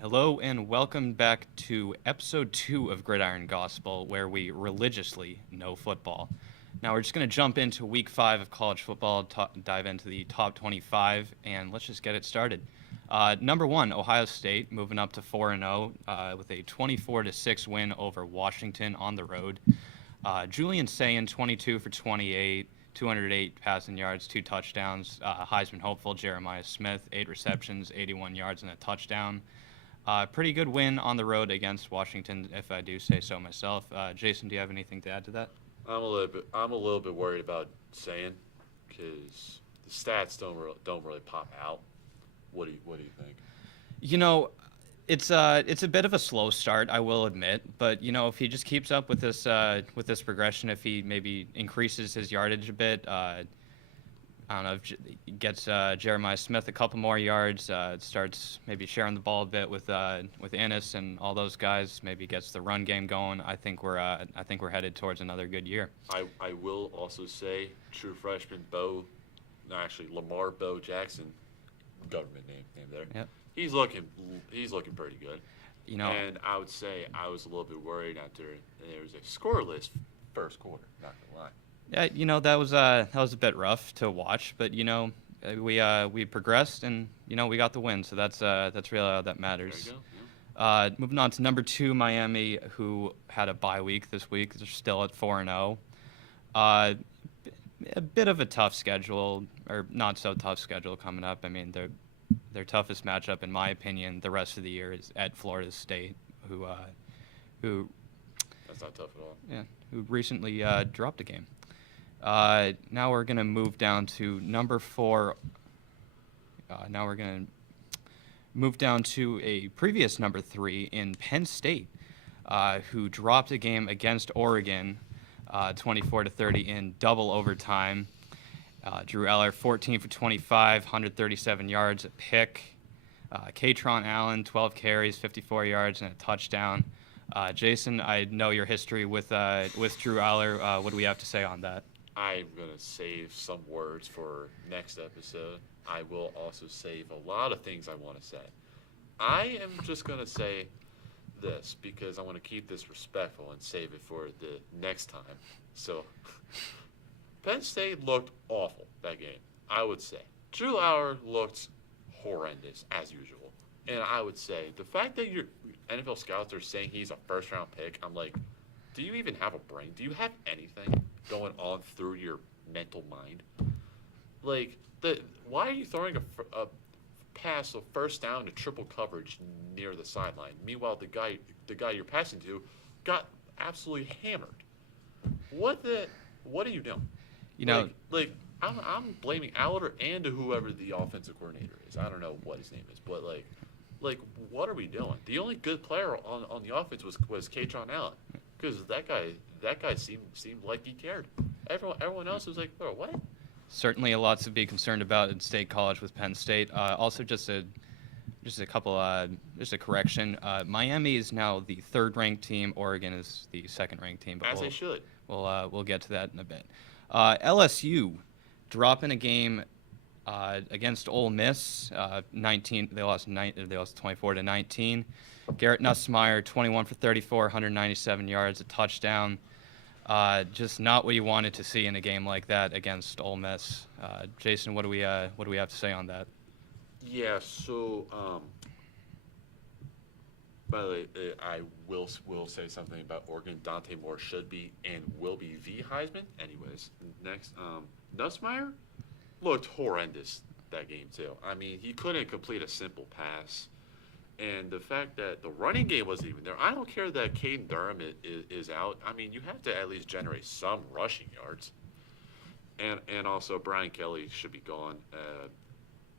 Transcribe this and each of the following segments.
Hello and welcome back to episode 2 of Gridiron Gospel, where we religiously know football. Now we're just going to jump into week 5 of college football, dive into the top 25, and let's just get it started. Number 1, Ohio State, moving up to 4-0 with a 24-6 win over Washington on the road. Julian Sayin, 22 for 28, 208 passing yards, 2 touchdowns. Heisman hopeful Jeremiah Smith, 8 receptions, 81 yards, and a touchdown. Pretty good win on the road against Washington, if I do say so myself. Jason, do you have anything to add to that? I'm a little bit worried about saying because the stats don't really pop out. What do you think? You know, it's a bit of a slow start, I will admit, but if he just keeps up with this progression, if he maybe increases his yardage a bit, I don't know, if gets Jeremiah Smith a couple more yards, starts maybe sharing the ball a bit with Ennis and all those guys, maybe gets the run game going. I think we're headed towards another good year. I will also say true freshman Bo, no, actually Lamar Bo Jackson, government name there. Yep. He's looking pretty good. You know, And I would say I was a little bit worried after there was a scoreless first quarter. Not gonna lie. yeah, that was a bit rough to watch, but we progressed and we got the win, so that's really all that There matters. you go. Yeah. Moving on to number 2, Miami, who had a bye week this week. They're still at 4-0. Uh, a bit of a tough schedule, or not so tough schedule coming up. I mean, their toughest matchup, in my opinion, the rest of the year is at Florida State, who That's not tough at all. yeah, who recently dropped a game. Now we're gonna move down to number 4. Now we're gonna move down to a previous number 3 in Penn State, who dropped a game against Oregon, 24-30 in double overtime. Drew Eller, 14 for 25, 137 yards, a pick. Katron Allen, 12 carries, 54 yards, and a touchdown. Jason, I know your history with Drew Aller. What do we have to say on that? I'm gonna save some words for next episode. I will also save a lot of things I want to say. I am just gonna say this because I want to keep this respectful and save it for the next time. So, Penn State looked awful that game. I would say Drew Aller looked horrendous as usual, and I would say the fact that your NFL scouts are saying he's a first round pick, I'm like, do you even have a brain? Do you have anything going on through your mental mind? Like, why are you throwing a pass of first down to triple coverage near the sideline? Meanwhile, the guy you're passing to got absolutely hammered. What are you doing? You know, I'm blaming Aller and whoever the offensive coordinator is. I don't know what his name is, but what are we doing? The only good player on the offense was Katron Allen, because that guy seemed like he cared. Everyone else was like, bro, what? certainly a lot to be concerned about in State College with Penn State. Also, just a correction. Miami is now the third-ranked team. Oregon is the second-ranked team. But As they should. we'll get to that in a bit. LSU dropping a game against Ole Miss. 19. They lost 24-19. Garrett Nussmeier, 21 for 34, 197 yards, a touchdown. Just not what you wanted to see in a game like that against Ole Miss. Jason, what do we have to say on that? Yeah. So, by the way, I will say something about Oregon. Dante Moore should be and will be the Heisman. Anyways, next, Nussmeier looked horrendous that game too. I mean, he couldn't complete a simple pass. And the fact that the running game wasn't even there. I don't care that Caden Durham is out. I mean, you have to at least generate some rushing yards. And also, Brian Kelly should be gone.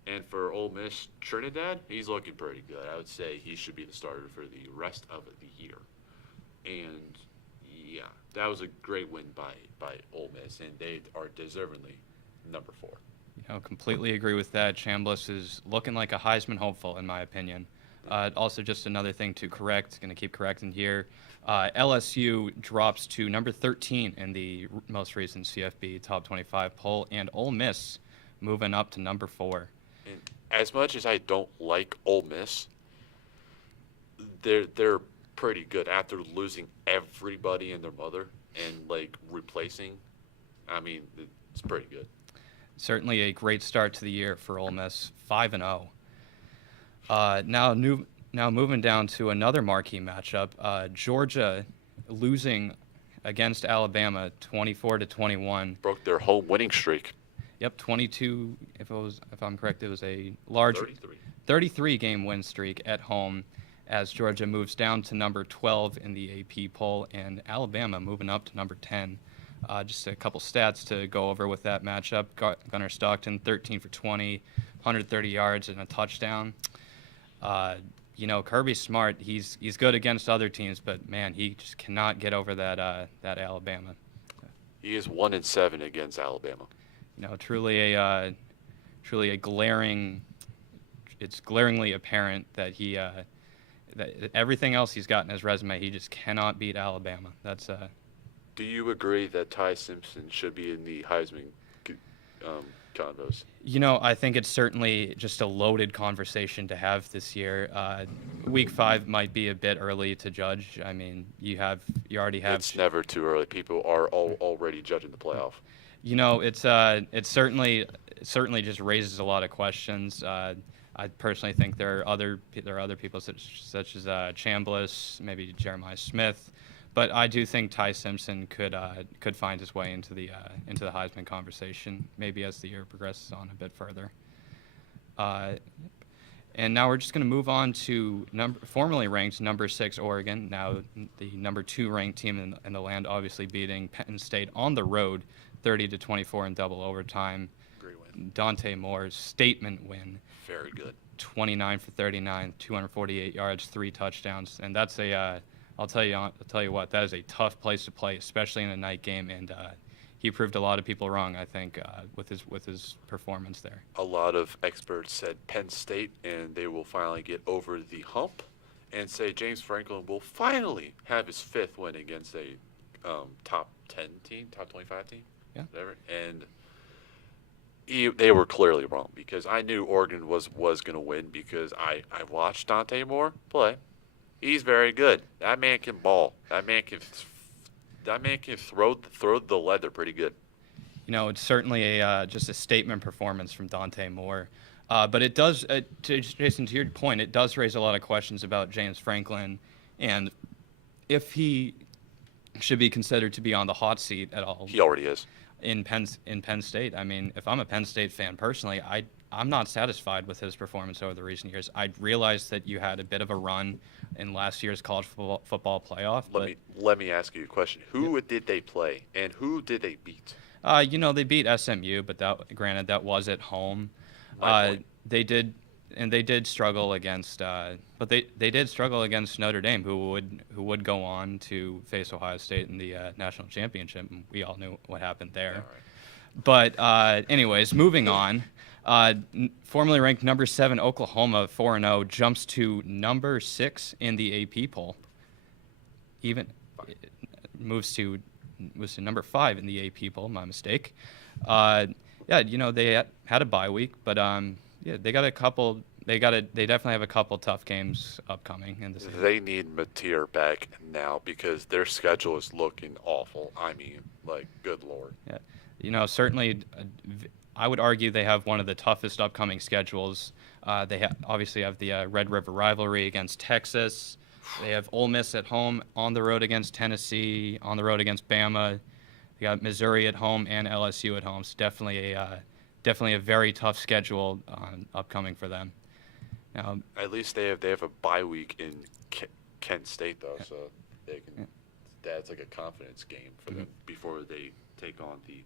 And for Ole Miss, Trinidad, he's looking pretty good. I would say he should be the starter for the rest of the year. And, yeah, that was a great win by Ole Miss, and they are deservingly number 4. Completely agree with that. Chambliss is looking like a Heisman hopeful, in my opinion. Also, just another thing to correct, going to keep correcting here. LSU drops to number 13 in the most recent CFB Top 25 poll, and Ole Miss moving up to number 4. And as much as I don't like Ole Miss, they're pretty good after losing everybody and their mother and like replacing. I mean, it's pretty good. Certainly a great start to the year for Ole Miss, 5-0. Now moving down to another marquee matchup, Georgia losing against Alabama 24-21. Broke their home winning streak. Yep, 22. If I'm correct, it was a large 33 game win streak at home, as Georgia moves down to number 12 in the AP poll, and Alabama moving up to number 10. Just a couple stats to go over with that matchup. Gunnar Stockton, 13 for 20, 130 yards and a touchdown. Kirby Smart, he's good against other teams, but man, he just cannot get over that Alabama. He is 1-7 against Alabama. Truly a glaring. It's glaringly apparent that that everything else he's got in his resume, he just cannot beat Alabama. That's Do you agree that Ty Simpson should be in the Heisman convos? I think it's certainly just a loaded conversation to have this year. Week 5 might be a bit early to judge. I mean, you already have. It's never too early. People are already judging the playoff. It's certainly just raises a lot of questions. I personally think there are other people such as Chambliss, maybe Jeremiah Smith, but I do think Ty Simpson could find his way into the Heisman conversation, maybe as the year progresses on a bit further. And now we're just going to move on to formerly ranked number 6 Oregon, now the number 2 ranked team in the land, obviously beating Penn State on the road, 30-24 in double overtime. Great win. Dante Moore's statement win. Very good. 29 for 39, 248 yards, 3 touchdowns, and that's I'll tell you what, that is a tough place to play, especially in a night game, and he proved a lot of people wrong, I think, with his performance there. A lot of experts said Penn State, and they will finally get over the hump, and say James Franklin will finally have his 5th win against a top 10 team, top 25 team, whatever, and they were clearly wrong, because I knew Oregon was going to win, because I watched Dante Moore play. He's very good. That man can ball. That man can throw the leather pretty good. It's certainly just a statement performance from Dante Moore. But it does, Jason, to your point, it does raise a lot of questions about James Franklin and if he should be considered to be on the hot seat at all. He already is. In Penn State. I mean, if I'm a Penn State fan personally, I'm not satisfied with his performance over the recent years. I realized that you had a bit of a run in last year's college football playoff. Let me ask you a question. Who did they play, and who did they beat? They beat SMU, but that was at home. They did struggle against, but they did struggle against Notre Dame, who would go on to face Ohio State in the national championship. And we all knew what happened there. Right. But anyways, moving on. Formerly ranked number 7 Oklahoma, 4-0, jumps to number 6 in the AP poll. Even moves to number 5 in the AP poll. My mistake. They had a bye week, but they got a couple. They definitely have a couple tough games upcoming in this. They need Mateer back now, because their schedule is looking awful. I mean, good Lord. Yeah, certainly. I would argue they have one of the toughest upcoming schedules. They obviously have the Red River rivalry against Texas. They have Ole Miss at home, on the road against Tennessee, on the road against Bama. They got Missouri at home and LSU at home. So definitely a very tough schedule upcoming for them. Now, at least they have a bye week in Kent State though, so they can. That's like a confidence game for them before they take on the.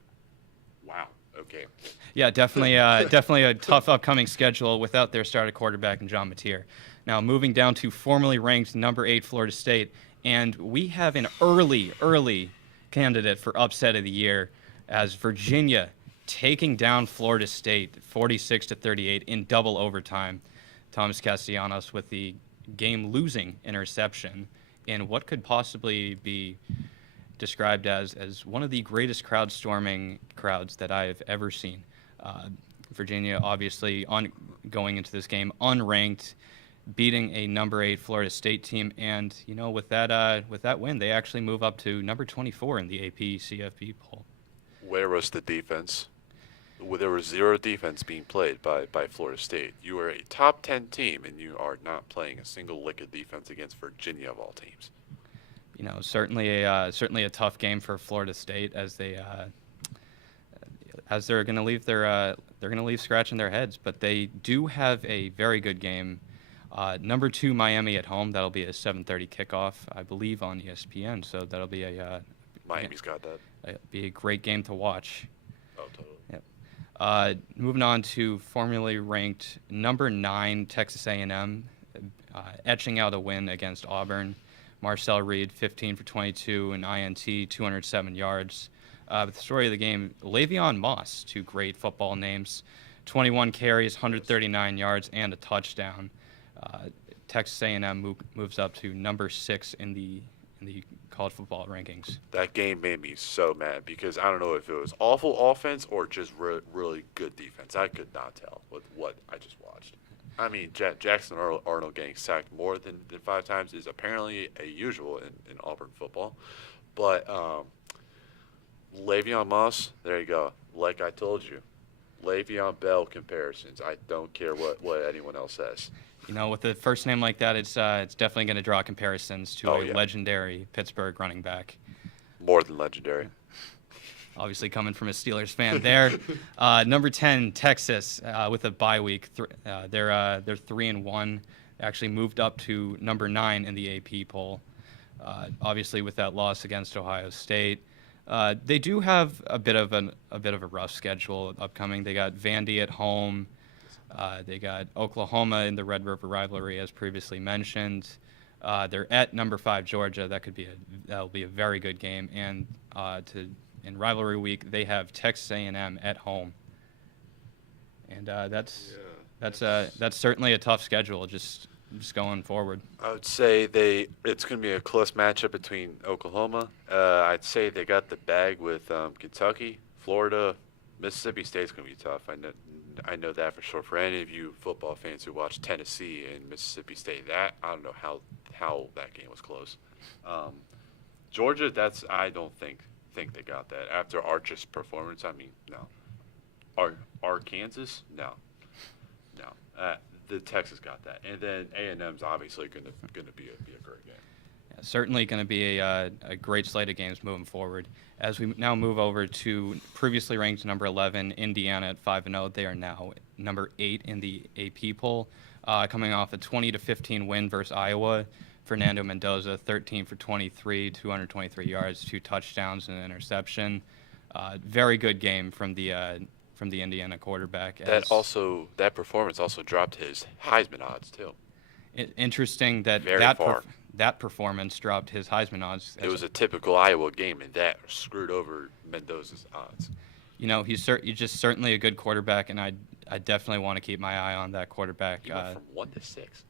Wow. Okay. Yeah, definitely a tough upcoming schedule without their starter quarterback and John Mateer. Now, moving down to formerly ranked number 8 Florida State, and we have an early candidate for upset of the year as Virginia taking down Florida State 46-38 in double overtime. Thomas Castellanos with the game-losing interception in what could possibly be described as one of the greatest crowd-storming crowds that I've ever seen. Virginia, obviously, going into this game unranked, beating a number 8 Florida State team. And, with that win, they actually move up to number 24 in the AP CFP poll. Where was the defense? Well, there was zero defense being played by Florida State. You are a top 10 team, and you are not playing a single lick of defense against Virginia of all teams. Certainly a tough game for Florida State as they're going to leave scratching their heads, but they do have a very good game. Number 2 Miami at home. That'll be a 7:30 kickoff, I believe, on ESPN. So that'll be Miami's got that. Be a great game to watch. Oh, totally. Yep. Moving on to formerly ranked number 9 Texas A&M, etching out a win against Auburn. Marcel Reed, 15 for 22, an INT, 207 yards. The story of the game, Le'Veon Moss, 2 great football names, 21 carries, 139 yards, and a touchdown. Texas A&M moves up to number 6 in the college football rankings. That game made me so mad because I don't know if it was awful offense or just really good defense. I could not tell with what I just watched. I mean, Jackson Arnold getting sacked more than 5 times is apparently a usual in Auburn football. But Le'Veon Moss, there you go. Like I told you, Le'Veon Bell comparisons. I don't care what anyone else says. With a first name like that, it's definitely going to draw comparisons to legendary Pittsburgh running back. More than legendary. Obviously coming from a Steelers fan there. Number 10, Texas, with a bye week. They're 3-1. Actually moved up to number 9 in the AP poll. Obviously with that loss against Ohio State. They do have a bit of a rough schedule upcoming. They got Vandy at home. They got Oklahoma in the Red River rivalry, as previously mentioned. They're at number 5 Georgia. That'll be a very good game. And in rivalry week, they have Texas A&M at home. And that's certainly a tough schedule. Just going forward. I would say it's going to be a close matchup between Oklahoma. I'd say they got the bag with Kentucky, Florida, Mississippi State's going to be tough. I know that for sure. For any of you football fans who watch Tennessee and Mississippi State, I don't know how that game was close. Georgia, I don't think they got that after Arch's performance. I mean, no. Arkansas, no. The Texas got that, and then A&M's obviously going to be a great game. Yeah, certainly going to be a great slate of games moving forward. As we now move over to previously ranked number 11 Indiana at 5-0, they are now number 8 in the AP poll, coming off a 20-15 win versus Iowa. Fernando Mendoza, 13 for 23, 223 yards, 2 touchdowns, and an interception. Very good game from the Indiana quarterback. That performance also dropped his Heisman odds too. Interesting that that performance dropped his Heisman odds. It was a typical Iowa game, and that screwed over Mendoza's odds. He's just certainly a good quarterback, and I definitely want to keep my eye on that quarterback. He went from 1 to 6.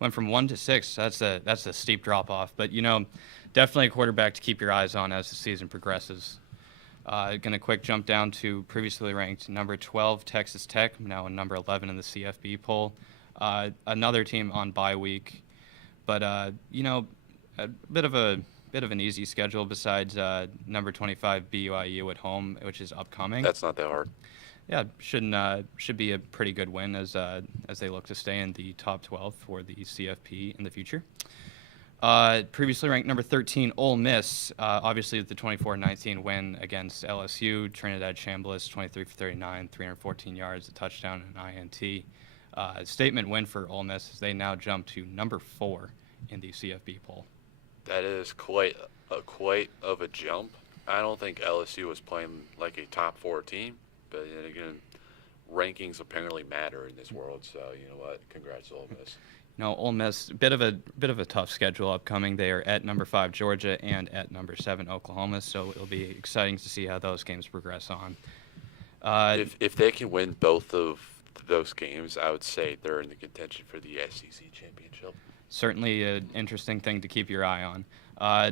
Went from 1 to 6. That's a steep drop off, but definitely a quarterback to keep your eyes on as the season progresses. Going to quick jump down to previously ranked number 12 Texas Tech, now number 11 in the CFB poll. Another team on bye week, but a bit of an easy schedule besides number 25 BYU at home, which is upcoming. That's not that hard. Yeah, should be a pretty good win as they look to stay in the top 12 for the CFP in the future. Previously ranked number 13, Ole Miss, obviously with the 24-19 win against LSU. Trinidad Chambliss, 23 for 39, 314 yards, a touchdown, and an INT. Statement win for Ole Miss as they now jump to number 4 in the CFB poll. That is quite of a jump. I don't think LSU was playing like a top 4 team, but then again, rankings apparently matter in this world. So you know what? Congrats, Ole Miss. Ole Miss, bit of a tough schedule upcoming. They are at number 5 Georgia and at number 7 Oklahoma, so it'll be exciting to see how those games progress on. If they can win both of those games, I would say they're in the contention for the SEC championship. Certainly an interesting thing to keep your eye on.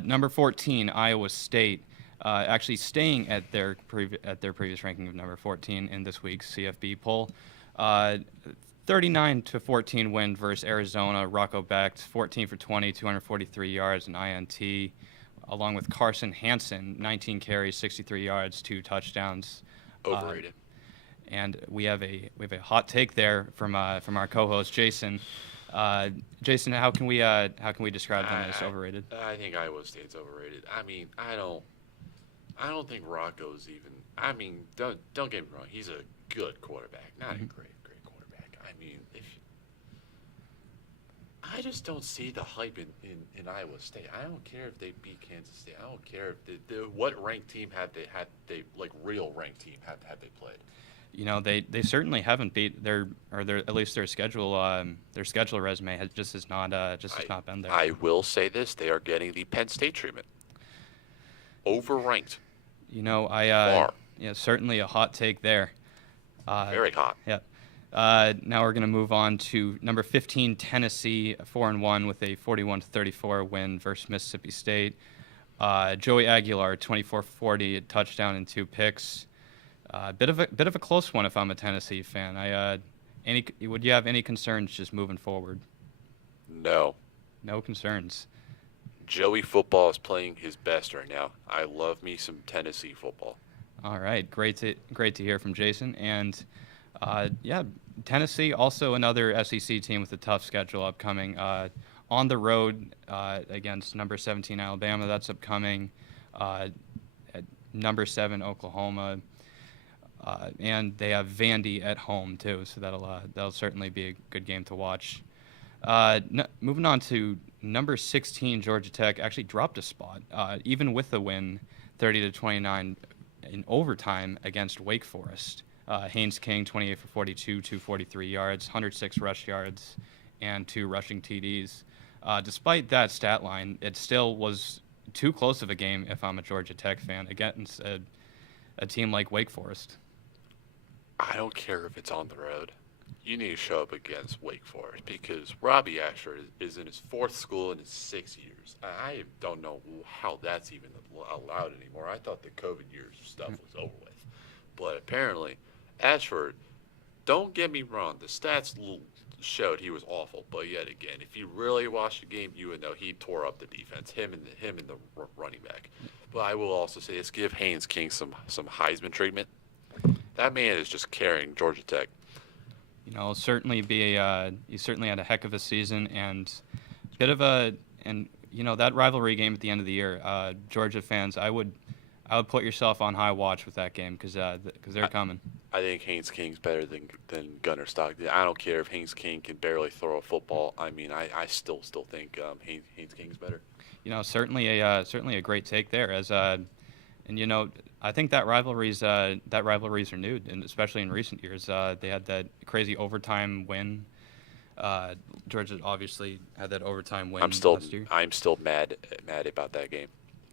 Number 14 Iowa State, actually staying at their previous ranking of number 14 in this week's CFB poll. Uh, 39-14 win versus Arizona. Rocco Becht, 14 for 20, 243 yards, and INT, along with Carson Hansen, 19 carries, 63 yards, 2 touchdowns. Overrated. And we have a hot take there from our co-host Jason. Jason, how can we describe them as overrated? I think Iowa State's overrated. I mean, I don't think Rocco's even. I mean, don't get me wrong. He's a good quarterback, not a great quarterback. I mean, I just don't see the hype in Iowa State. I don't care if they beat Kansas State. I don't care if what ranked team had they like real ranked team had they played. You know, they certainly haven't beat their at least their schedule resume has not been there. I will say this: they are getting the Penn State treatment. Overranked. You know, certainly a hot take there. Very hot. Yeah. Now we're going to move on to number 15 Tennessee, 4-1 with a 41-34 win versus Mississippi State. Joey Aguilar, 24-40, a touchdown and 2 picks. Bit of a close one if I'm a Tennessee fan. Would you have any concerns just moving forward? No. No concerns. Joey football is playing his best right now. I love me some Tennessee football. All right, great to hear from Jason. And Tennessee also another SEC team with a tough schedule upcoming. On the road against number 17 Alabama, that's upcoming. At number 7 Oklahoma. And they have Vandy at home too, so that'll certainly be a good game to watch. Moving on to number 16 Georgia Tech, actually dropped a spot, even with the win, 30-29 in overtime against Wake Forest. Haynes King, 28 for 42, 243 yards, 106 rush yards, and 2 rushing TDs. Despite that stat line, it still was too close of a game if I'm a Georgia Tech fan against a team like Wake Forest. I don't care if it's on the road. You need to show up against Wake Forest because Robbie Asher is in his 4th school in his 6 years. I don't know how that's even allowed anymore. I thought the COVID years stuff was over with. But apparently, Ashford, don't get me wrong, the stats showed he was awful. But yet again, if you really watched the game, you would know he tore up the defense, him and the running back. But I will also say this, give Haynes King some Heisman treatment. That man is just carrying Georgia Tech. You know, he certainly had a heck of a season and that rivalry game at the end of the year. Georgia fans, I would put yourself on high watch with that game because they're coming. I think Haynes King's better than Gunnar Stockton. I don't care if Haynes King can barely throw a football. I mean, I still think Haynes King's better. You know, certainly a great take there. And you know, I think that rivalry's renewed, and especially in recent years. They had that crazy overtime win. Georgia obviously had that overtime win last year. I'm still mad about that game.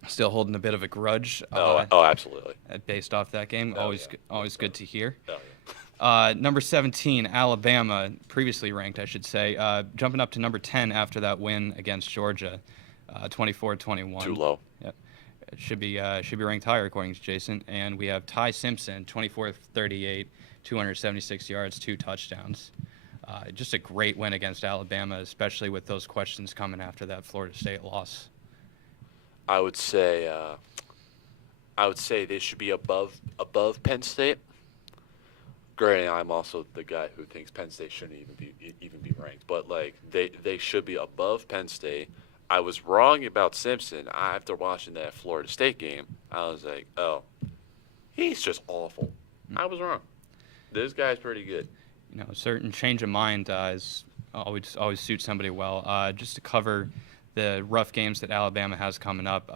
Still holding a bit of a grudge. Absolutely. Based off that game, always good to hear. Oh, yeah. Number 17, Alabama, previously ranked, I should say, jumping up to number 10 after that win against Georgia, 24-21. Too low. Yep. It should be ranked higher according to Jason. And we have Ty Simpson, 24-38, 276 yards, 2 touchdowns. Just a great win against Alabama, especially with those questions coming after that Florida State loss. I would say they should be above Penn State. Granted, I'm also the guy who thinks Penn State shouldn't even be ranked, but like they should be above Penn State. I was wrong about Simpson. After watching that Florida State game, I was like, oh, he's just awful. I was wrong. This guy's pretty good. You know, a certain change of mind is always suits somebody well. Just to cover the rough games that Alabama has coming up,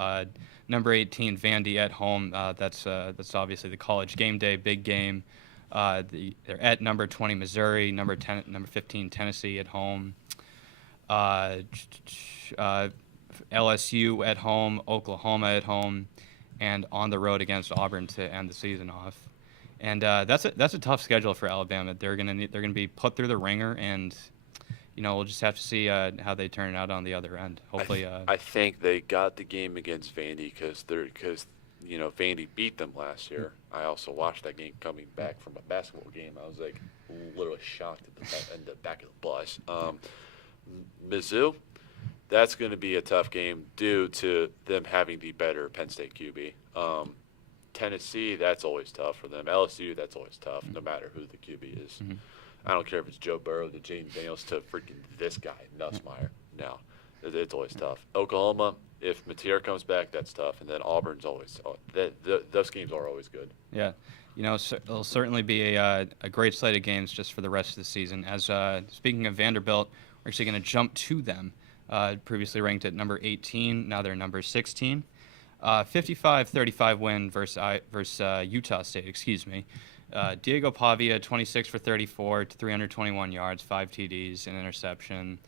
number 18 Vandy at home. That's obviously the college game day big game. They're at number 20 Missouri, number 15 Tennessee at home. LSU at home, Oklahoma at home, and on the road against Auburn to end the season off. And that's a tough schedule for Alabama. They're gonna be put through the ringer, and you know we'll just have to see how they turn it out on the other end. Hopefully, I think they got the game against Vandy because Vandy beat them last year. I also watched that game coming back from a basketball game. I was like literally shocked in the back of the bus. Mizzou, that's going to be a tough game due to them having the better Penn State QB. Tennessee, that's always tough for them. LSU, that's always tough, no matter who the QB is. Mhm. I don't care if it's Joe Burrow to Jaden Daniels to freaking this guy, Nussmeier. No, it's always tough. Oklahoma, if Mateer comes back, that's tough. And then Auburn's always those games are always good. Yeah, it'll certainly be a great slate of games just for the rest of the season. As speaking of Vanderbilt, we're actually going to jump to them. Previously ranked at number 18, now they're number 16. 55-35 win versus Utah State. Excuse me. Diego Pavia, 26 for 34, 321 yards, 5 TDs, an interception,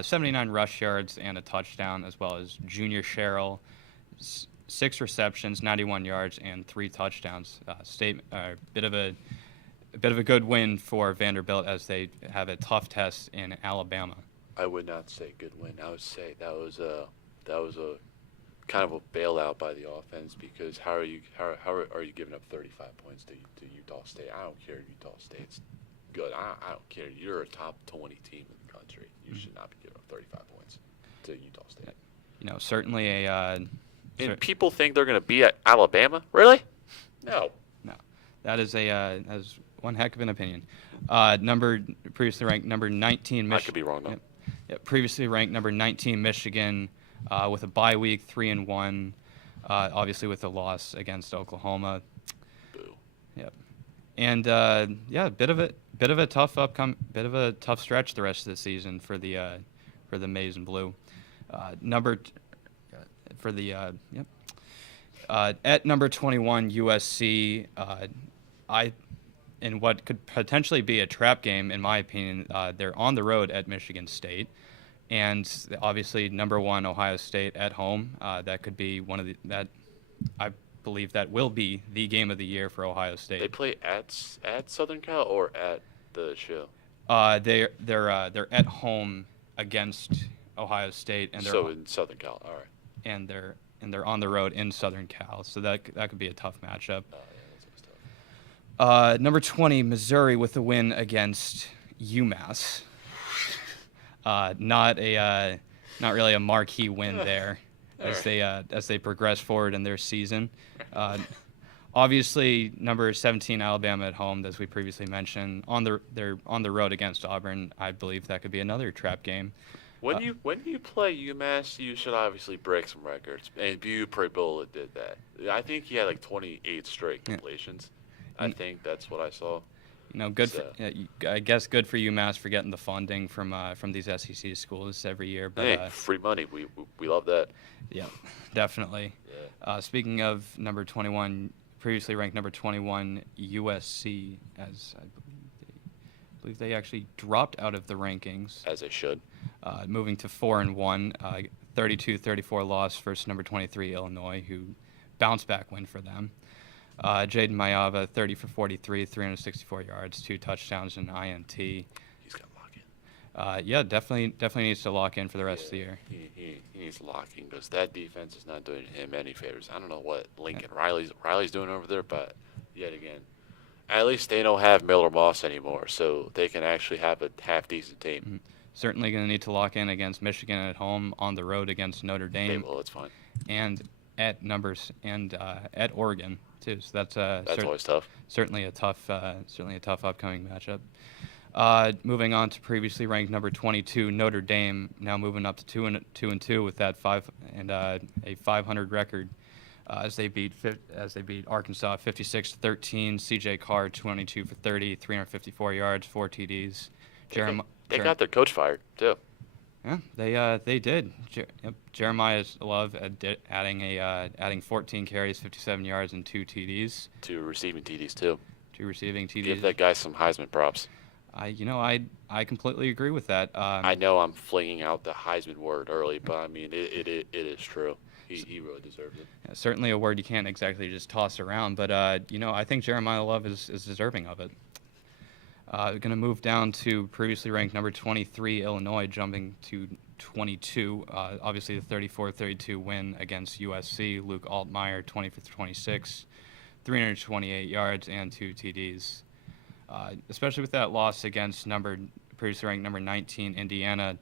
79 rush yards, and a touchdown, as well as Junior Sherrill, 6 receptions, 91 yards, and 3 touchdowns. Bit of a good win for Vanderbilt as they have a tough test in Alabama. I would not say good win. I would say that was a kind of a bailout by the offense, because how are you giving up 35 points to Utah State? I don't care if Utah State's good. I don't care. You're a top 20 team in the country. You should not be giving up 35 points to Utah State. Certainly And people think they're going to be at Alabama? Really? No. that is one heck of an opinion. Previously ranked number 19 Michigan. I could be wrong though. Previously ranked number 19 Michigan, with a bye week, 3-1, obviously with a loss against Oklahoma. Boo. Yep. And bit of a tough stretch the rest of the season for the Maize and Blue. At number 21 USC, in what could potentially be a trap game, in my opinion, they're on the road at Michigan State. And obviously, number 1 Ohio State at home. That could be I believe that will be the game of the year for Ohio State. They play at Southern Cal or at the show? They're at home against Ohio State, and they're in Southern Cal. All right. And they're on the road in Southern Cal, so that could be a tough matchup. Yeah, that's always tough. Number 20 Missouri with a win against UMass. Not really a marquee win there as they progress forward in their season. Obviously, number 17 Alabama at home, as we previously mentioned. They're on the road against Auburn. I believe that could be another trap game. When you play UMass, you should obviously break some records. And Prebola did that. I think he had like 28 straight completions. Yeah. I think that's what I saw. I guess good for UMass for getting the funding from these SEC schools every year. But hey, free money. We love that. Yeah, definitely. Yeah. Speaking of number 21, previously ranked number 21 USC, as I believe they actually dropped out of the rankings. As they should. Moving to 4-1, 32-34 loss versus number 23 Illinois, who bounced back win for them. Jaden Mayava, 30 for 43, 364 yards, 2 touchdowns, and an INT. He's got to lock in. Definitely needs to lock in for the rest of the year. He needs to lock in because that defense is not doing him any favors. I don't know what Lincoln Riley's doing over there, but yet again, at least they don't have Miller Moss anymore, so they can actually have a half-decent team. Mm-hmm. Certainly going to need to lock in against Michigan at home, on the road against Notre Dame. They will, it's fine. And at at Oregon too. So that's always tough. Certainly a tough upcoming matchup. Moving on to previously ranked number 22 Notre Dame, now moving up to 2-2 with that a 500 record. As they beat Arkansas 56-13. CJ Carr 22 for 30, 354 yards, 4 TDs. They got their coach fired too. Yeah, they did. Jeremiah Love adding 14 carries, 57 yards, and 2 TDs. 2 receiving TDs too. 2 receiving TDs. Give that guy some Heisman props. I completely agree with that. I know I'm flinging out the Heisman word early, but I mean it is true. He really deserves it. Yeah, certainly a word you can't exactly just toss around, but I think Jeremiah Love is deserving of it. Going to move down to previously ranked number 23 Illinois, jumping to 22. Obviously, the 34-32 win against USC. Luke Altmaier, 20 for 26, 328 yards and 2 TDs. Especially with that loss against previously ranked number 19 Indiana.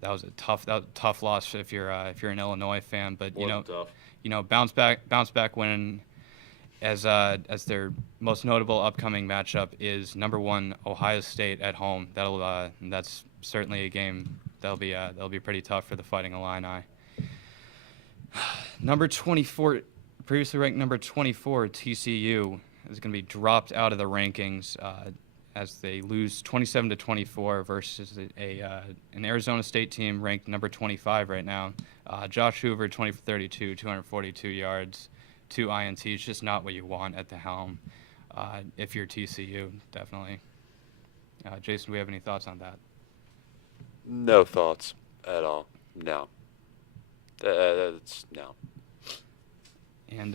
That was a tough loss if you're an Illinois fan. But bounce back win. As their most notable upcoming matchup is number 1 Ohio State at home. That's certainly a game that'll be pretty tough for the Fighting Illini. Number 24, previously ranked number 24 TCU is going to be dropped out of the rankings as they lose 27-24 versus an Arizona State team ranked number 25 right now. Josh Hoover, 20 for 32, 242 yards. 2 INTs, just not what you want at the helm if you're TCU, definitely. Jason, do we have any thoughts on that? No thoughts at all. No. That's no. And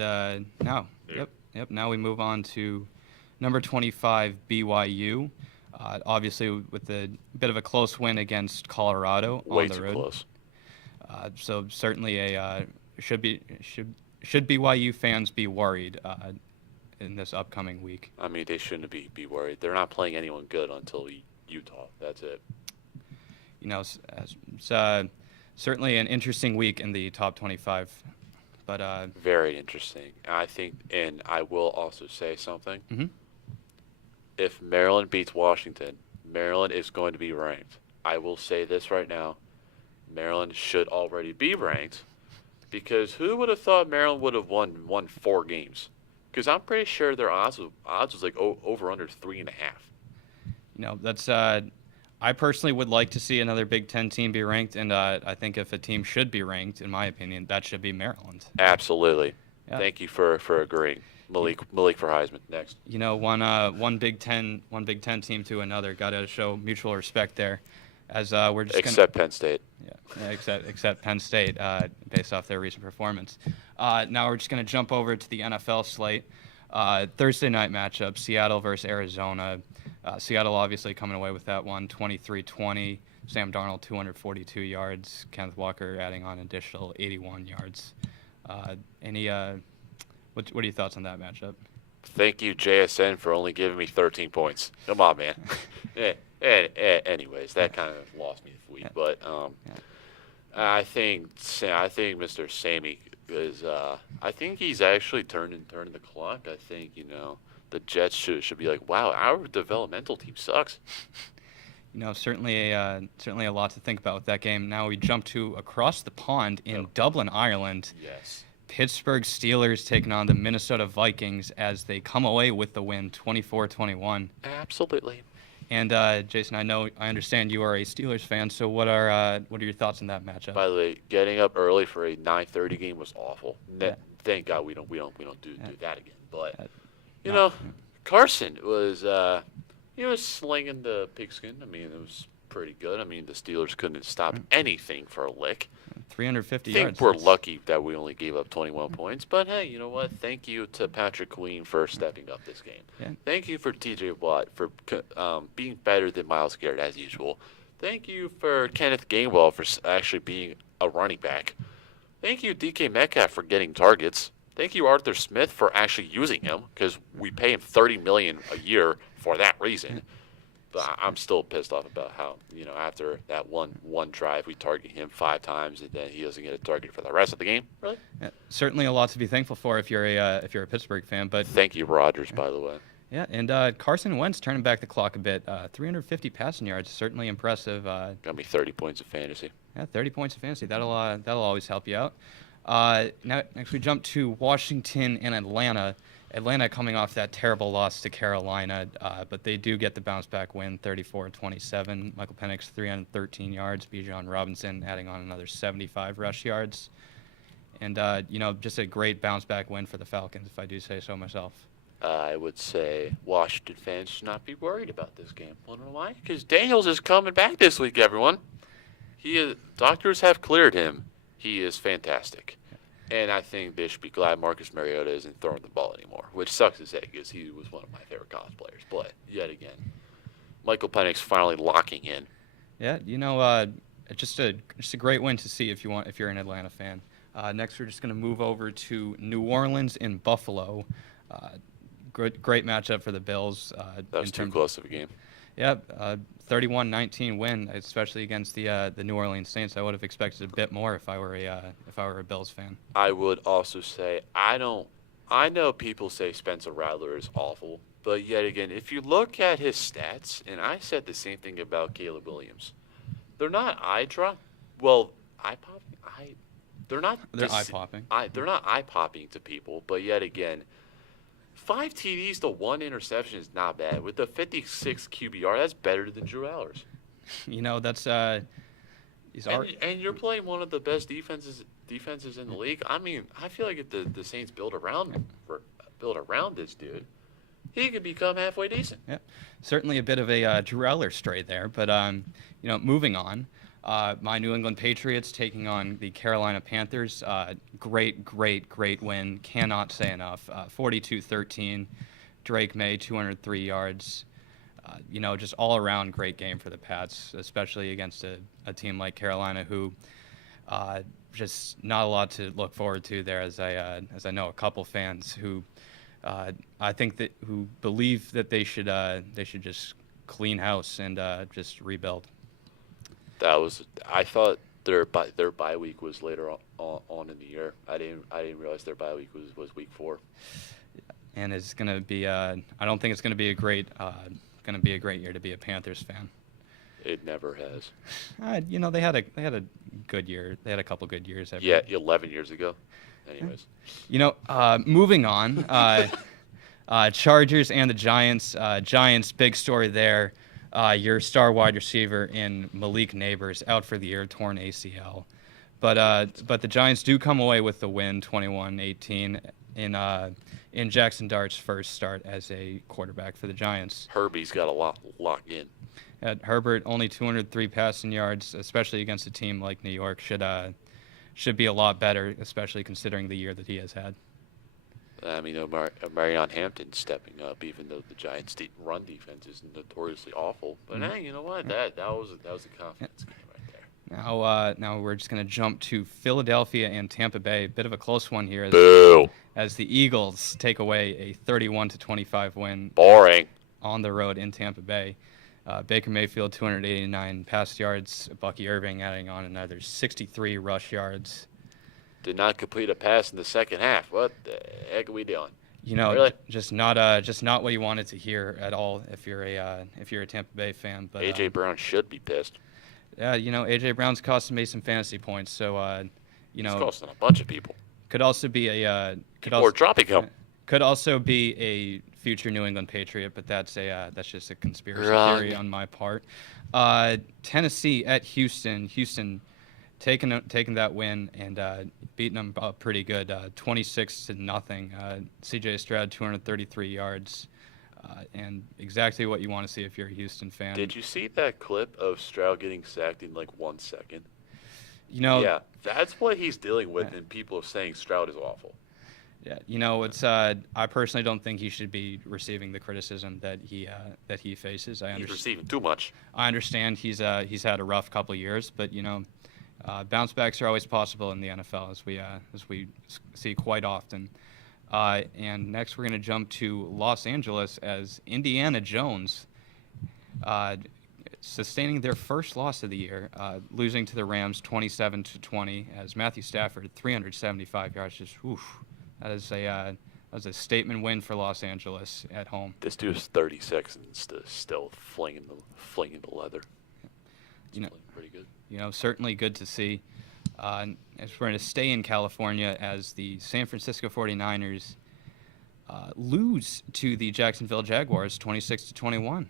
now, yep. Now we move on to number 25 BYU. Obviously, with a bit of a close win against Colorado Way on the too road. close. So certainly should BYU fans be worried in this upcoming week? I mean, they shouldn't be worried. They're not playing anyone good until Utah. That's it. It's certainly an interesting week in the top 25. But very interesting. I think, and I will also say something. Mm-hmm. If Maryland beats Washington, Maryland is going to be ranked. I will say this right now. Maryland should already be ranked. Because who would have thought Maryland would have won 4 games? Because I'm pretty sure their odds was like over under 3.5. That's I personally would like to see another Big Ten team be ranked, and I think if a team should be ranked, in my opinion, that should be Maryland. Absolutely. Yeah. Thank you for agreeing, Malik for Heisman. Next. One Big Ten team to another. Got to show mutual respect there. As we're just except Penn State. Yeah, except Penn State, based off their recent performance. Now we're just going to jump over to the NFL slate. Thursday night matchup: Seattle versus Arizona. Seattle obviously coming away with that one, 23-20. Sam Darnold 242 yards. Kenneth Walker adding on an additional 81 yards. What are your thoughts on that matchup? Thank you, JSN, for only giving me 13 points. Come on, man. Anyways, that kind of lost me this week. But I think Mr. Sammy is. I think he's actually turning the clock. I think the Jets should be like, wow, our developmental team sucks. Certainly a lot to think about with that game. Now we jump to across the pond in Dublin, Ireland. Yes. Pittsburgh Steelers taking on the Minnesota Vikings as they come away with the win, 24-21. Absolutely. And Jason, I understand you are a Steelers fan. So what are your thoughts on that matchup? By the way, getting up early for a 9:30 game was awful. Thank God we don't do that again. But Carson was he was slinging the pigskin. I mean, it was pretty good. I mean, the Steelers couldn't stop anything for a lick. 350 yards. I yards. think we're lucky that we only gave up 21 points. But, hey, you know what? Thank you to Patrick Queen for stepping up this game. Yeah. Thank you for T.J. Watt for being better than Myles Garrett, as usual. Thank you for Kenneth Gainwell for actually being a running back. Thank you, DK Metcalf, for getting targets. Thank you, Arthur Smith, for actually using him because we pay him $30 million a year for that reason. But I'm still pissed off about how, after that one drive, we target him 5 times, and then he doesn't get a target for the rest of the game. Really? Yeah, certainly a lot to be thankful for if you're a Pittsburgh fan. But thank you, Rodgers, by the way. Yeah, and Carson Wentz turning back the clock a bit. 350 passing yards, certainly impressive. Got me 30 points of fantasy. Yeah, 30 points of fantasy. That'll always help you out. Next we jump to Washington and Atlanta. Atlanta coming off that terrible loss to Carolina, but they do get the bounce-back win, 34-27. Michael Penix, 313 yards. Bijan Robinson adding on another 75 rush yards. And, just a great bounce-back win for the Falcons, if I do say so myself. I would say Washington fans should not be worried about this game. Wonder why? Because Daniels is coming back this week, everyone. Doctors have cleared him. He is fantastic. And I think they should be glad Marcus Mariota isn't throwing the ball anymore, which sucks to say because he was one of my favorite college players. But, yet again. Michael Penix finally locking in. Yeah, just a great win to see if you're an Atlanta fan. Next, we're just going to move over to New Orleans in Buffalo. Great matchup for the Bills. That was too close of a game. Yeah, 31-19 win, especially against the New Orleans Saints. I would have expected a bit more if I were a Bills fan. I would also say I know people say Spencer Rattler is awful, but yet again, if you look at his stats, and I said the same thing about Caleb Williams, they're not eye-popping. They're not. They're eye-popping. They're not eye-popping to people, but yet again, 5 TDs to 1 interception is not bad. With the 56 QBR, that's better than Drew Allers. That's and you're playing one of the best defenses in the league. I mean, I feel like if the Saints build around this dude, he could become halfway decent. Yeah, certainly a bit of a Drew Allers stray there, but moving on. My New England Patriots taking on the Carolina Panthers. Great win. Cannot say enough. 42-13. Drake May, 203 yards. Just all around great game for the Pats, especially against a team like Carolina, who just not a lot to look forward to there. As I know a couple fans who I think that who believe that they should just clean house and just rebuild. I thought their bye week was later on in the year. I didn't realize their bye week was week 4. And it's gonna be I don't think it's gonna be a great year to be a Panthers fan. It never has. They had a good year. They had a couple good years. 11 years ago. Anyways. Moving on. Chargers and the Giants. Giants, big story there. Your star wide receiver in Malik Neighbors out for the year, torn ACL. But the Giants do come away with the win, 21-18, in Jackson Dart's first start as a quarterback for the Giants. Herbie's got a lot locked in. Herbert only 203 passing yards, especially against a team like New York, should be a lot better, especially considering the year that he has had. I mean, Marion Hampton stepping up, even though the Giants' run defense is notoriously awful. But hey, you know what? That was a confidence game right there. Now we're just going to jump to Philadelphia and Tampa Bay. A bit of a close one here. As the Eagles take away a 31-25 win. Boring. On the road in Tampa Bay. Baker Mayfield, 289 pass yards. Bucky Irving adding on another 63 rush yards. Did not complete a pass in the second half. What the heck are we doing? Really? just not what you wanted to hear at all if you're a Tampa Bay fan. But AJ Brown should be pissed. Yeah, AJ Brown's costing me some fantasy points, so He's costing a bunch of people. Could also be dropping him. Could also be a future New England Patriot, but that's just a conspiracy theory on my part. Tennessee at Houston. Houston taking that win and beating them up pretty good, 26-0. C.J. Stroud 233 yards, and exactly what you want to see if you're a Houston fan. Did you see that clip of Stroud getting sacked in like 1 second? Yeah, that's what he's dealing with, and people are saying Stroud is awful. Yeah, it's I personally don't think he should be receiving the criticism that he faces. He's receiving too much. I understand he's had a rough couple years, but bounce backs are always possible in the NFL, as we see quite often. And next, we're going to jump to Los Angeles as Indiana Jones, sustaining their first loss of the year, losing to the Rams 27-20. As Matthew Stafford 375 yards, just that was a statement win for Los Angeles at home. This dude is 36 and still flinging the leather. It's pretty good. Certainly good to see. As we're going to stay in California as the San Francisco 49ers lose to the Jacksonville Jaguars 26-21,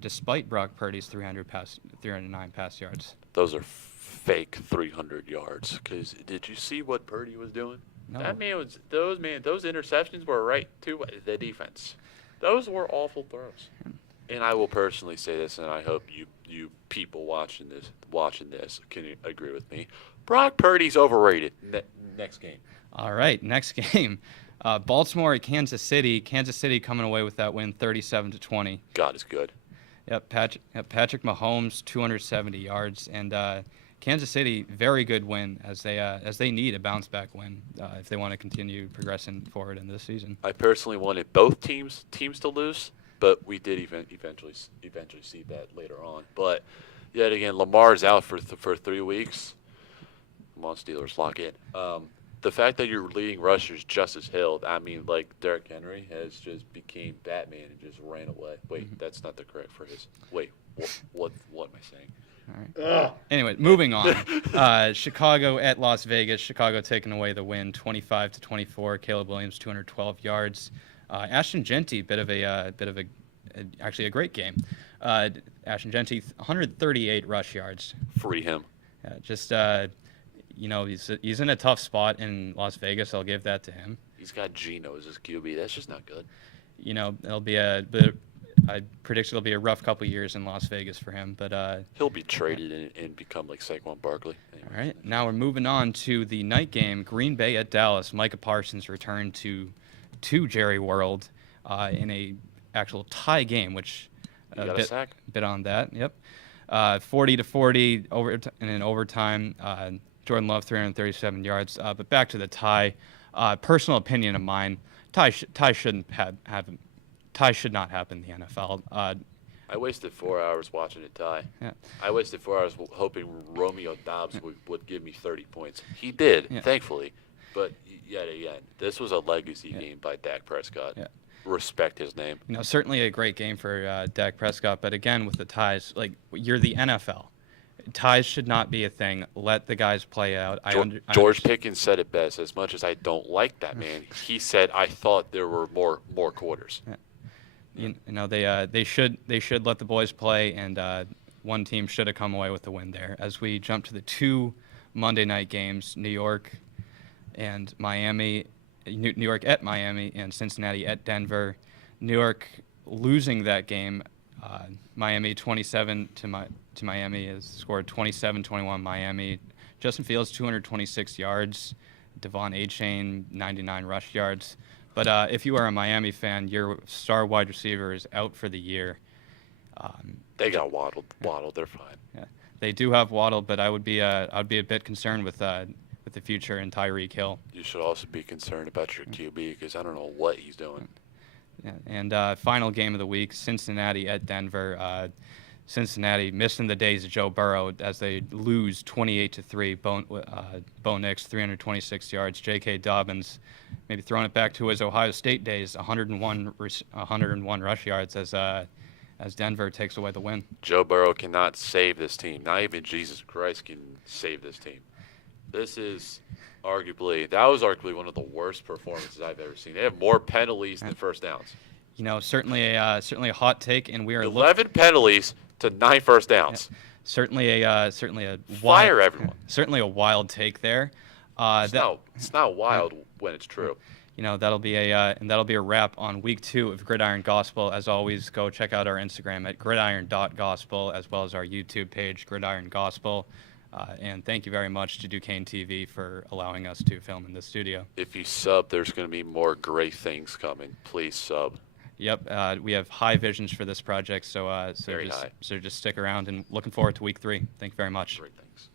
despite Brock Purdy's 309 pass yards. Those are fake 300 yards. Because did you see what Purdy was doing? No. That man was those interceptions were right to the defense. Those were awful throws. And I will personally say this, and I hope you people watching this can agree with me. Brock Purdy's overrated. Next game. All right, next game. Baltimore at Kansas City. Kansas City coming away with that win, 37-20. God is good. Yep, Patrick Mahomes, 270 yards, and Kansas City, very good win as they need a bounce back win if they want to continue progressing forward in this season. I personally wanted both teams to lose, but we did eventually see that later on. But yet again, Lamar's out for 3 weeks. Come on, Steelers, lock in. The fact that your leading rusher is Justice Hill, I mean, like Derrick Henry has just became Batman and just ran away. Wait, that's not the correct phrase. Wait, what am I saying? All right. Anyway, moving on. Chicago at Las Vegas. Chicago taking away the win, 25-24. Caleb Williams, 212 yards. Ashton Genty, actually a great game. Ashton Genty, 138 rush yards. Free him. He's in a tough spot in Las Vegas. I'll give that to him. He's got Geno as his QB. That's just not good. I predict it'll be a rough couple years in Las Vegas for him, but he'll be traded and become like Saquon Barkley. Anyway. All right, now we're moving on to the night game, Green Bay at Dallas. Micah Parsons returned to Jerry World in a actual tie game, which a sack. Bit on that. Yep, 40-40 in overtime. Jordan Love, 337 yards. But back to the tie. Personal opinion of mine, tie should not happen in the NFL. I wasted 4 hours watching a tie. Yeah. I wasted 4 hours hoping Romeo Dobbs would give me 30 points. He did, thankfully. But yet again, this was a legacy game by Dak Prescott. Yeah. Respect his name. Certainly a great game for Dak Prescott. But again, with the ties, you're the NFL. Ties should not be a thing. Let the guys play out. George Pickens said it best. As much as I don't like that man, he said, "I thought there were more quarters." Yeah. They should let the boys play, and one team should have come away with the win there. As we jump to the 2 Monday night games, New York and Miami, New York at Miami, and Cincinnati at Denver. New York losing that game. Miami 27 to Miami has scored 27-21 Miami. Justin Fields 226 yards. Devon Achane 99 rush yards. But if you are a Miami fan, your star wide receiver is out for the year. They got Waddle. They're fine. Yeah, they do have Waddle, but I'd be a bit concerned with the future in Tyreek Hill. You should also be concerned about your QB because I don't know what he's doing. Yeah, and final game of the week, Cincinnati at Denver. Cincinnati missing the days of Joe Burrow as they lose 28-3. Bo Nix, 326 yards. J.K. Dobbins, maybe throwing it back to his Ohio State days, 101 rush yards as Denver takes away the win. Joe Burrow cannot save this team. Not even Jesus Christ can save this team. That was arguably one of the worst performances I've ever seen. They have more penalties than first downs. Certainly a hot take, and we are 11 penalties to 9 first downs. Yeah. Certainly a fire everyone. Certainly a wild take there. It's not wild when it's true. That'll be a wrap on week 2 of Gridiron Gospel. As always, go check out our Instagram at gridiron.gospel as well as our YouTube page, Gridiron Gospel. And thank you very much to Duquesne TV for allowing us to film in the studio. If you sub, there's going to be more great things coming. Please sub. Yep, we have high visions for this project, so Very high. just stick around and looking forward to week 3. Thank you very much. Great things.